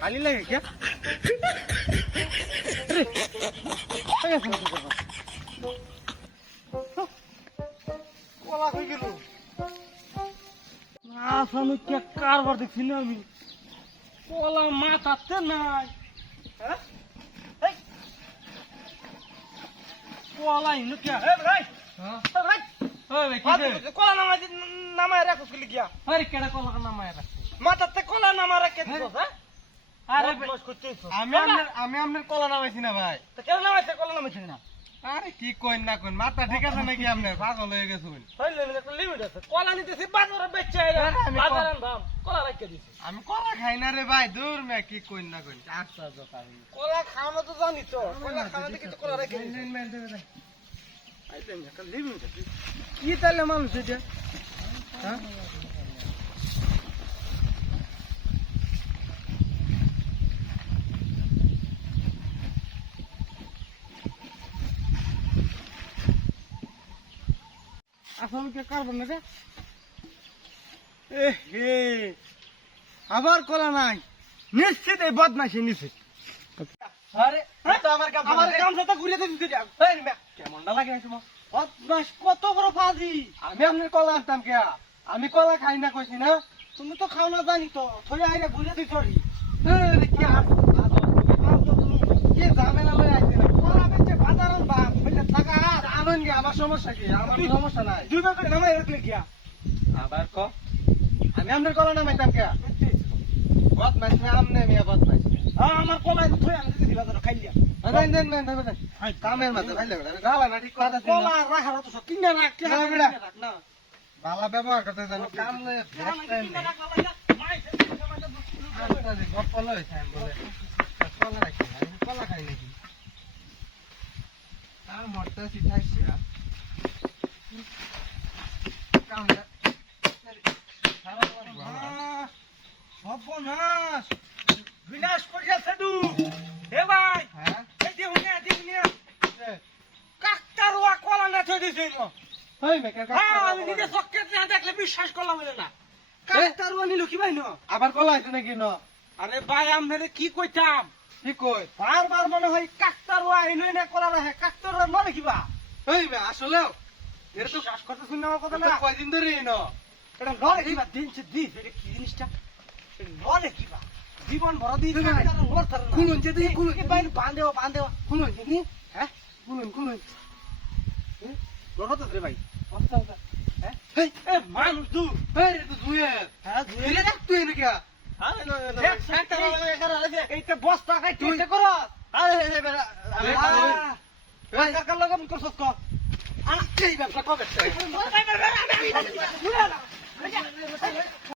खाली लगे क्या? कोला कोई गेलो ना सानू क्या कारबार देखছি না আমি কোলা মাথাতে নাই হ্যাঁ এই কোলা ইনো क्या ए भाई हां ए भाई ओए भाई कोला नामा রাখছ কি লিয়া আরে কেডা কোলা নামা রাখছ মাথাতে কোলা নামা রাখে দিছস হ্যাঁ আরে আমি আপনার কলা নামাইছি না ভাই তো কেন নামাইছে কলা নামাইছি না আরে কি কইন না কইন মাথা ঠিক আছে নাকি আপনার পাগল হয়ে গেছেন হইলে একটা লিমিট আছে কলা নিতেছি বাজারে বেচে বাজারে দাম কলা রাখতে দিছি আমি কলা খাই না রে ভাই দূর মে কি কইন না কইন আচ্ছা কথা কলা খাওয়া তো জানি তো কলা খাওয়া দেখি তো কলা রাখতে দিছি আইতে একটা লিমিট আছে কি তাহলে মানুষ এটা হ্যাঁ আসলে কে কারবো না রে হে আবার কলা নাই নিশ্চিত এই বদমাইশি নিশ্চিত আরে তো আমার কাম সাথে ঘুরে দিতে যা এই মে কেমন না লাগে তোমার বদমাশ কত বড় ফাজি আমি আপনার কলা আনতাম কে আমি কলা খাই না কইছি না তুমি তো খাও না জানি তো থই আইরা ঘুরে দিই সরি আরে কি আর কি ঝামেলা লই আইছে না কলা বেচে বাজারের বাপ বলে টাকা আনন গে আমার সমস্যা কি আমার সমস্যা নাই দুই বার করে নামাই রাখলে কি আবার ক আমি আপনার কলা নামাইতাম কে বদমাশ না আমনে মিয়া বদমাশ আমার কলা থই আমি দিছি বাজারে খাইলিয়া দেন দেন দেন দেন কামের মাঝে ভাইলে গালা না ঠিক কথা কলা রাখার তো সব কিনা রাখ কি রাখ না বালা ব্যবহার করতে জানো কাম লয়ে গপ লই খাই বলে কলা রাখি আমি কলা খাই নাকি কাম হরতে শিখাইছি কাম সর্বনাশ বিনাশ করিয়াছে দু হে ভাই হ্যাঁ এই যে হুনিয়া কাকতারুয়া কলা না থই দিছে হই মে আমি নিজে চক্কেট না দেখলে বিশ্বাস করলাম না কাকতারুয়া নিলো কি ভাই ন আবার কলা আছে নাকি ন আরে ভাই আমনে কি কইতাম কি কই বারবার মনে হয় কাকতারুয়া এনই না কলা রাখে কাকতারুয়া মানে কিবা হই মে আসলে এর তো শ্বাস করতে শুন আমার কথা না কয়দিন ধরে ন এটা লড়ে কিবা দিনছে দিস এটা কি জিনিসটা লড়ে কিবা জীবন ভরা দিই কুলুন যে দিই কুলুন বাইরে বাঁধেও কুলুন নি হ্যাঁ কুলুন লড়ত রে ভাই হ্যাঁ এ মানুষ তু এই তো জুয়ে হ্যাঁ জুয়ে দেখ তুই এনে কি আরে না এইটা বস্তা কাই তুই কর আরে এই কাকা লাগাম করছস ক আরে এই ব্যবসা কবে